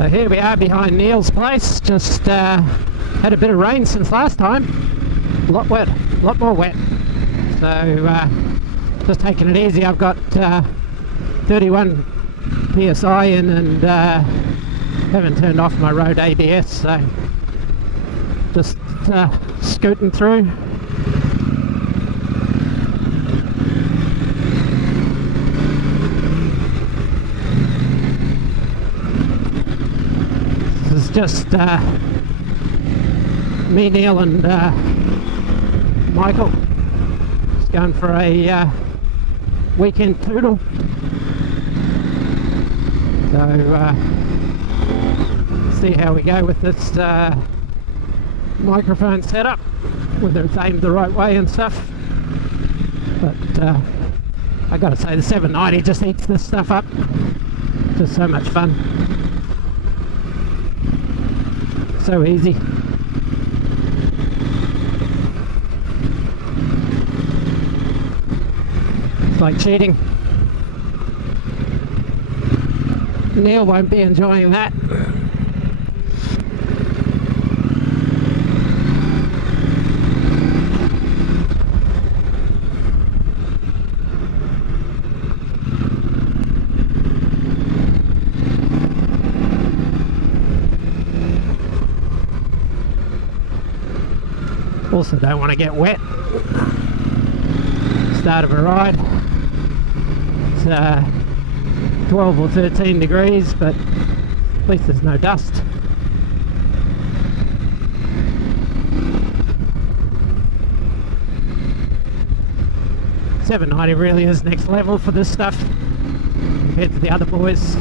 So here we are behind Neil's place. Just had a bit of rain since last time. A lot wet, a lot more wet. So just taking it easy. I've got 31 PSI in and haven't turned off my road ABS, so just scooting through. This is just me, Neil and Michael just going for a weekend toodle. So see how we go with this microphone setup, whether it's aimed the right way and stuff. But I gotta say, the 790 just eats this stuff up. Just so much fun, so easy. It's like cheating. Neil won't be enjoying that. Also don't want to get wet. Start of a ride. It's 12 or 13 degrees, but at least there's no dust. $790 really is next level for this stuff compared to the other boys.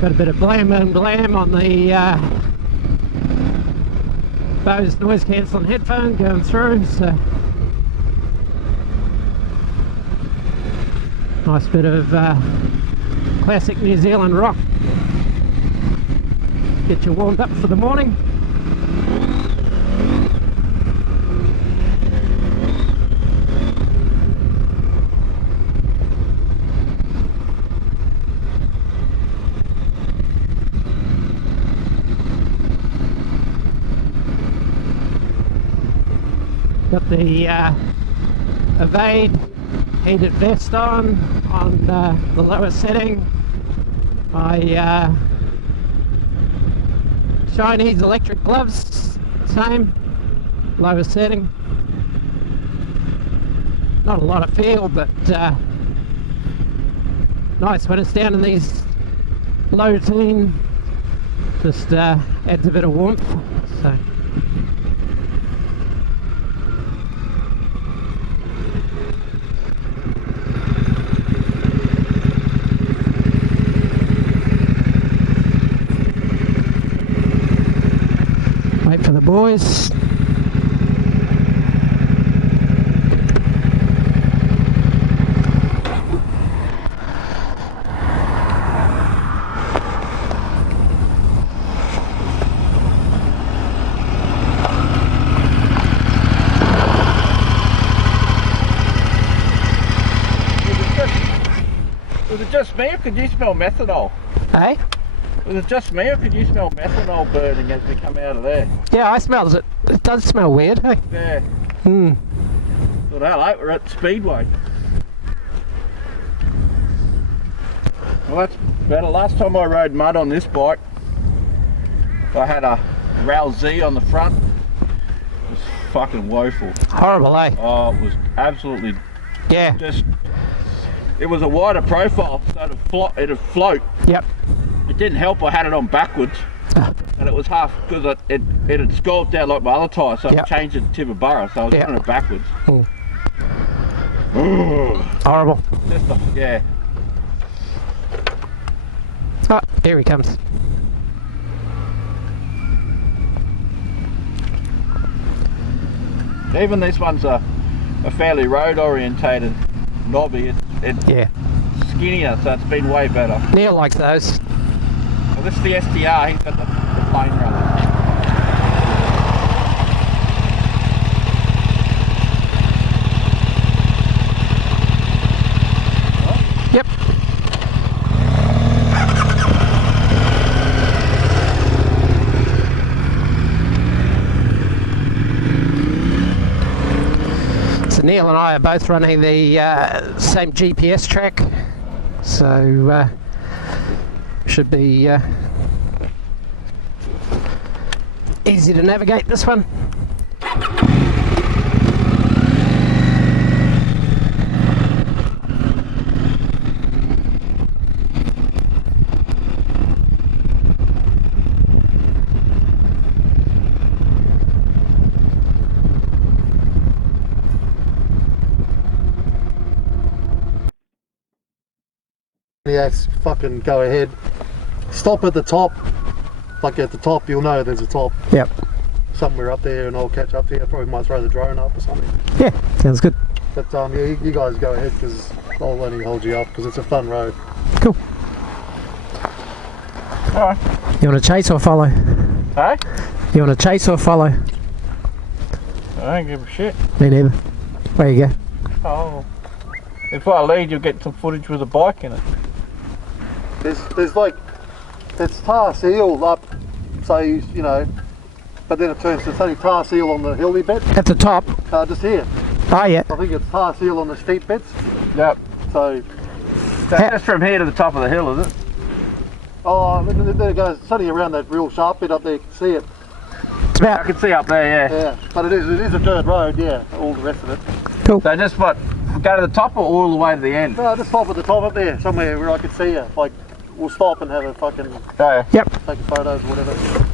Got a bit of blam and blam on the Bose noise cancelling headphone going through, so nice bit of classic New Zealand rock. Get you warmed up for the morning. Got the Evade heated vest on the lower setting. My Chinese electric gloves, same, lower setting. Not a lot of feel, but nice when it's down in these low teen. Just adds a bit of warmth. So. Wait for the boys. Was it just me, or could you smell methanol? Hey? Was it just me, or could you smell methanol burning as we come out of there? Yeah, I smell it. It does smell weird, hey? Yeah. Hmm. Thought, hello, we're at Speedway. Well, that's better. Last time I rode mud on this bike, I had a Rail Z on the front. It was fucking woeful. Horrible, eh? Oh, it was absolutely Yeah. just... It was a wider profile, so it'd float. Yep. It didn't help I had it on backwards, and it was half, because it had scalded down like my other tyre, so I changed it to Tibabara, so I was doing it backwards. Horrible. Yeah. Oh, here he comes. Even this one's a fairly road orientated knobby. It's skinnier, so it's been way better. Neil likes those. Well, this is the STR, he's got the plain run. Yep. Neil and I are both running the same GPS track, so should be easy to navigate this one. Yes, fucking go ahead. Stop at the top. Like at the top, you'll know there's a top. Yep. Somewhere up there, and I'll catch up to you. Probably might throw the drone up or something. Yeah, sounds good. But yeah, you guys go ahead because I'll only hold you up because it's a fun road. Cool. Alright. You want to chase or follow? Hey? You want to chase or follow? I don't give a shit. Me neither. Where you go? Oh. If I lead, you'll get some footage with a bike in it. There's like, it's tar seal up, so you know, but then it turns to only tar seal on the hilly bit. At the top? Just here. Oh yeah. I think it's tar seal on the steep bits. Yep. So That's from here to the top of the hill, is it? oh, there it goes. It's only around that real sharp bit up there. You can see it. It's I about can see up there, yeah. Yeah, but it is a dirt road. Yeah, all the rest of it. cool. So just what, go to the top or all the way to the end? No, just stop at the top up there, somewhere where I can see you. Like, we'll stop and have a fucking Oh, yeah. Yep. taking photos or whatever.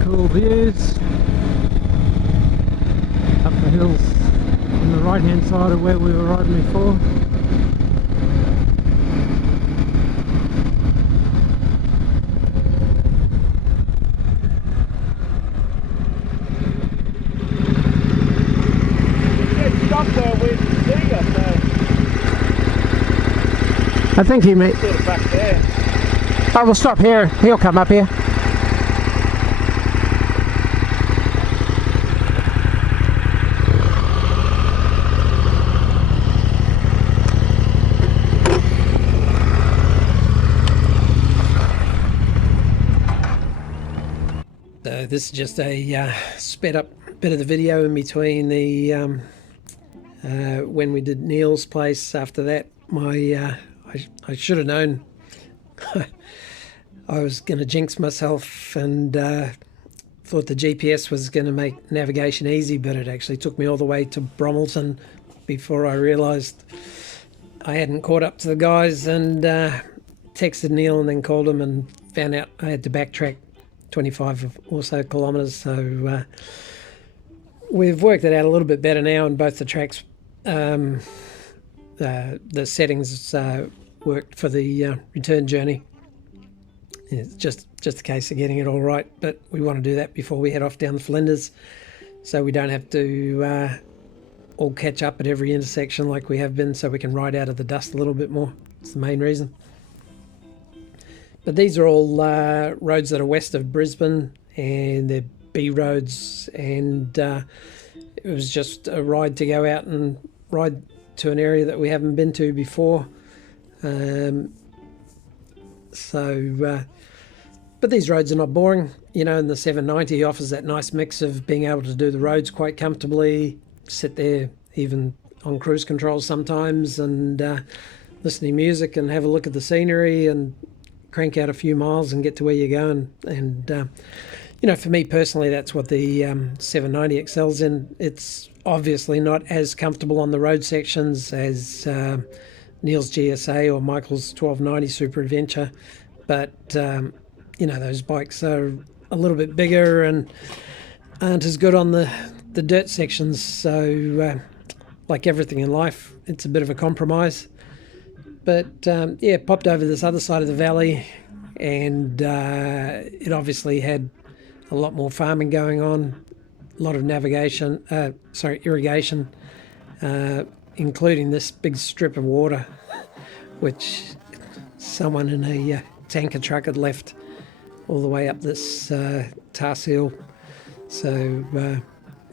Cool views up the hills on the right hand side of where we were riding before. Stop there with the up there. I think he may. Sort of back there. Oh, we'll stop here. He'll come up here. So this is just a sped up bit of the video in between the when we did Neil's place. After that, I should have known I was going to jinx myself and thought the GPS was going to make navigation easy, but it actually took me all the way to Bromelton before I realised I hadn't caught up to the guys, and texted Neil and then called him and found out I had to backtrack 25 or so kilometres. So we've worked it out a little bit better now, and both the tracks, the settings worked for the return journey. It's just a case of getting it all right, but we want to do that before we head off down the Flinders, so we don't have to all catch up at every intersection like we have been, so we can ride out of the dust a little bit more. It's the main reason. But these are all roads that are west of Brisbane, and they're B roads, and it was just a ride to go out and ride to an area that we haven't been to before. But these roads are not boring, you know, and the 790 offers that nice mix of being able to do the roads quite comfortably, sit there even on cruise control sometimes, and listen to music and have a look at the scenery and crank out a few miles and get to where you're going. And you know, for me personally, that's what the 790 excels in. It's obviously not as comfortable on the road sections as Neil's GSA or Michael's 1290 Super Adventure, but you know, those bikes are a little bit bigger and aren't as good on the dirt sections. So like everything in life, it's a bit of a compromise. But yeah, popped over this other side of the valley, and it obviously had a lot more farming going on, a lot of irrigation, including this big strip of water, which someone in a tanker truck had left all the way up this tar hill. So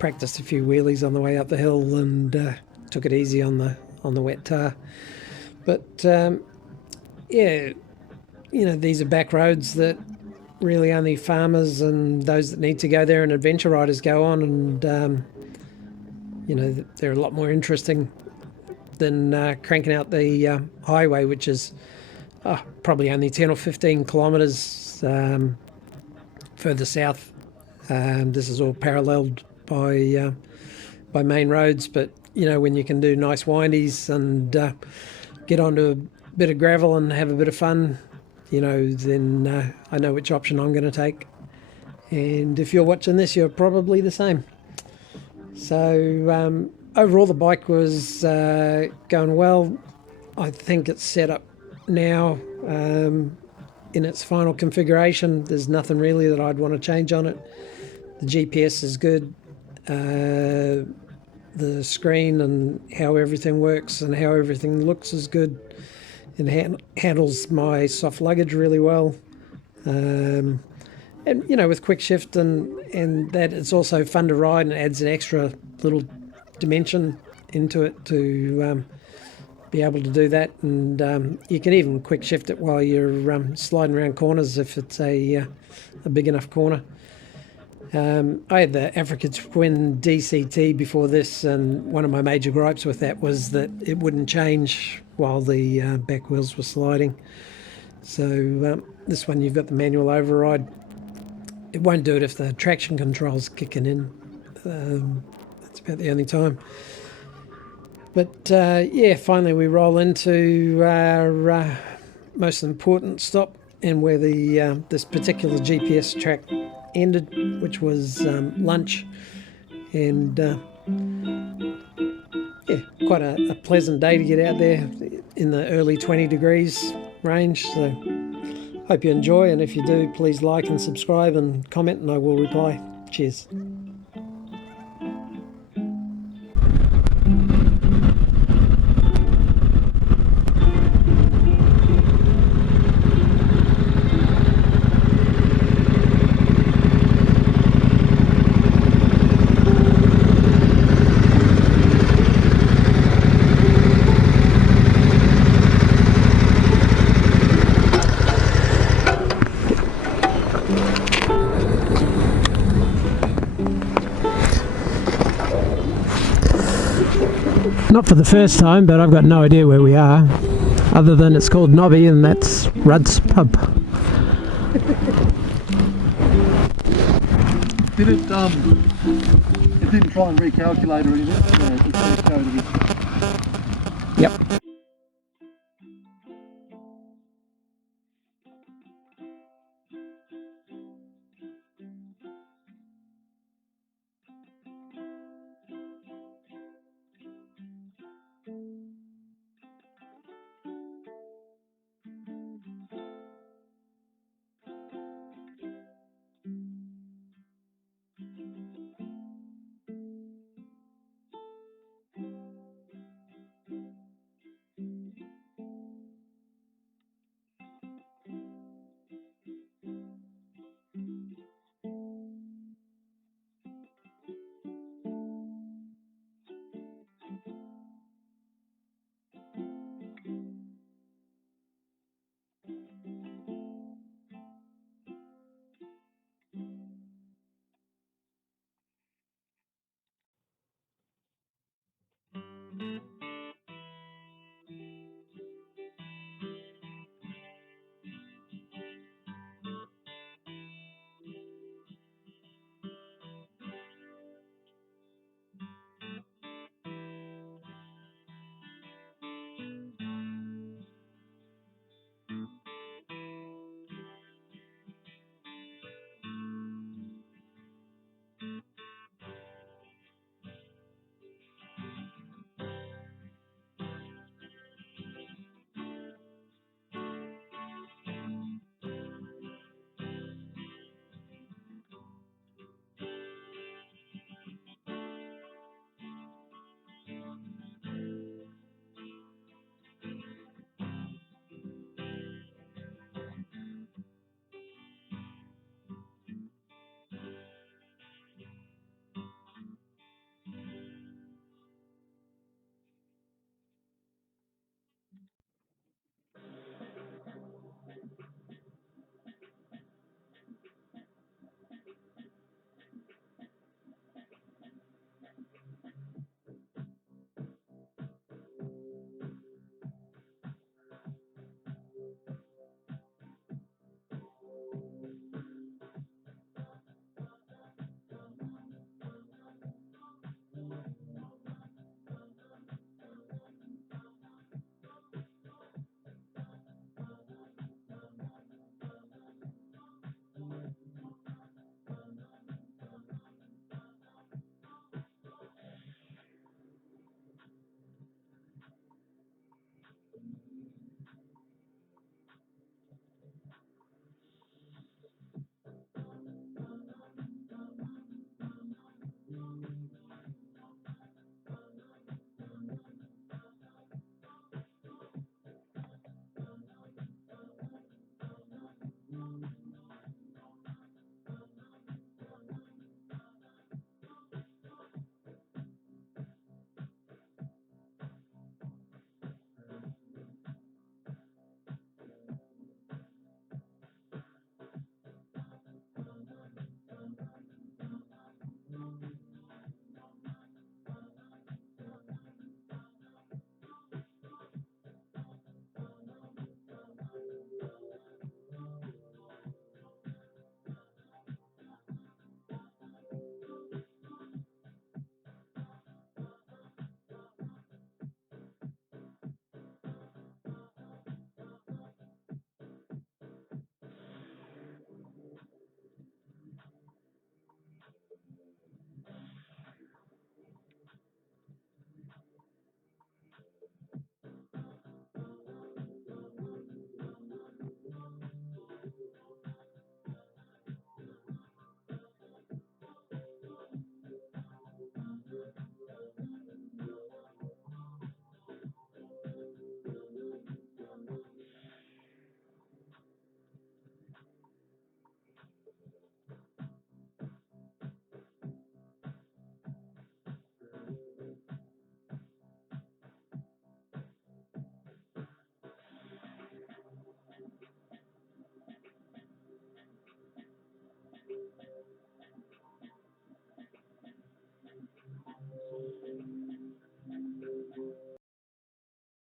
practiced a few wheelies on the way up the hill and took it easy on the wet tar. But yeah, you know, these are back roads that really only farmers and those that need to go there and adventure riders go on, and you know, they're a lot more interesting than cranking out the highway, which is probably only 10 or 15 kilometres further south. This is all paralleled by main roads, but you know, when you can do nice windies and get onto a bit of gravel and have a bit of fun, you know, then I know which option I'm going to take. And if you're watching this, you're probably the same. So overall, the bike was going well. I think it's set up now in its final configuration. There's nothing really that I'd want to change on it. The GPS is good. The screen and how everything works and how everything looks is good. It handles my soft luggage really well. And you know, with quick shift and that, it's also fun to ride and adds an extra little dimension into it to be able to do that. And you can even quick shift it while you're sliding around corners if it's a big enough corner. I had the Africa Twin DCT before this, and one of my major gripes with that was that it wouldn't change while the back wheels were sliding. So this one, you've got the manual override. It won't do it if the traction control's kicking in. That's about the only time. But yeah, finally we roll into our most important stop, and where the this particular GPS track ended, which was lunch. And yeah, quite a pleasant day to get out there in the early 20 degrees range. So hope you enjoy, and if you do, please like and subscribe and comment, and I will reply. Cheers. Not for the first time, but I've got no idea where we are, other than it's called Nobby and that's Rudd's pub. Did it didn't try and recalculate or anything? It just showed it. Yep. bye.